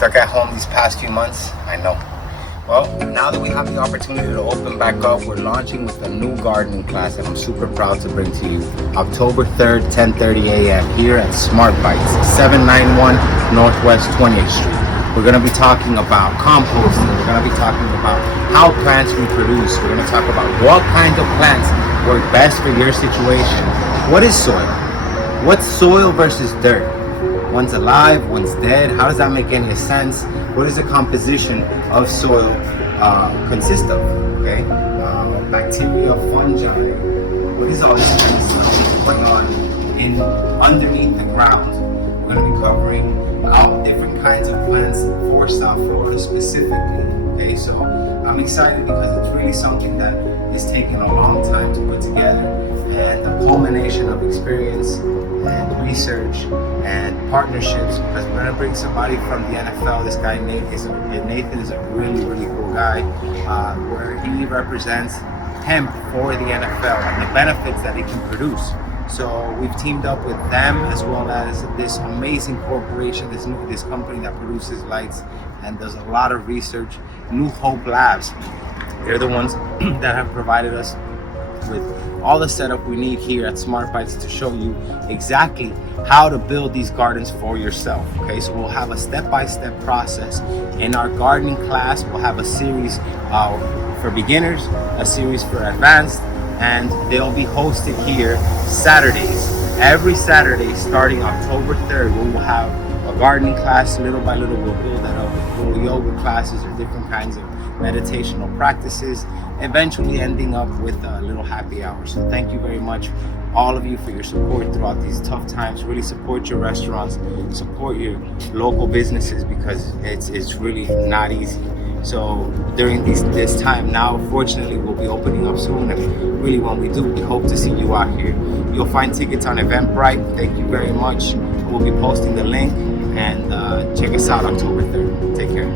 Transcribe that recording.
Stuck at home these past few months, I know. Well, now that we have the opportunity to open back up, we're launching with a new gardening class that I'm super proud to bring to you. October 3rd, 10:30 a.m. here at Smart Bites, 791 Northwest 20th Street. We're going to be talking about composting. We're going to be talking about how plants reproduce. We're going to talk about what kinds of plants work best for your situation. What is soil? What's soil versus dirt? One's alive, one's dead. How does that make any sense? What does the composition of soil consist of? Okay, bacteria, fungi. What is all this kind of stuff going on underneath the ground? We're going to be covering different kinds of plants for South Florida specifically. Okay, so I'm excited because it's really something that is taking a long time to put together, and the culmination of experience and research and partnerships, because we're going to bring somebody from the NFL. This guy Nathan is a really cool guy, where he represents hemp for the NFL and the benefits that it can produce. So we've teamed up with them as well as this amazing corporation, this company that produces lights and does a lot of research, New Hope Labs. They're the ones that have provided us with all the setup we need here at Smart Bites to show you exactly how to build these gardens for yourself. Okay, so we'll have a step-by-step process. In our gardening class, we'll have a series for beginners, a series for advanced, and they'll be hosted here Saturdays. Every Saturday starting October 3rd, we will have a gardening class. Little by little, we'll build that up with little yoga classes or different kinds of meditational practices, eventually ending up with a little happy hour. So thank you very much, all of you, for your support throughout these tough times. Really support your restaurants, support your local businesses, because it's really not easy. So during this time now, fortunately, we'll be opening up soon, and really when we do, we hope to see you out here. You'll find tickets on Eventbrite. Thank you very much. We'll be posting the link, and check us out October 3rd. Take care.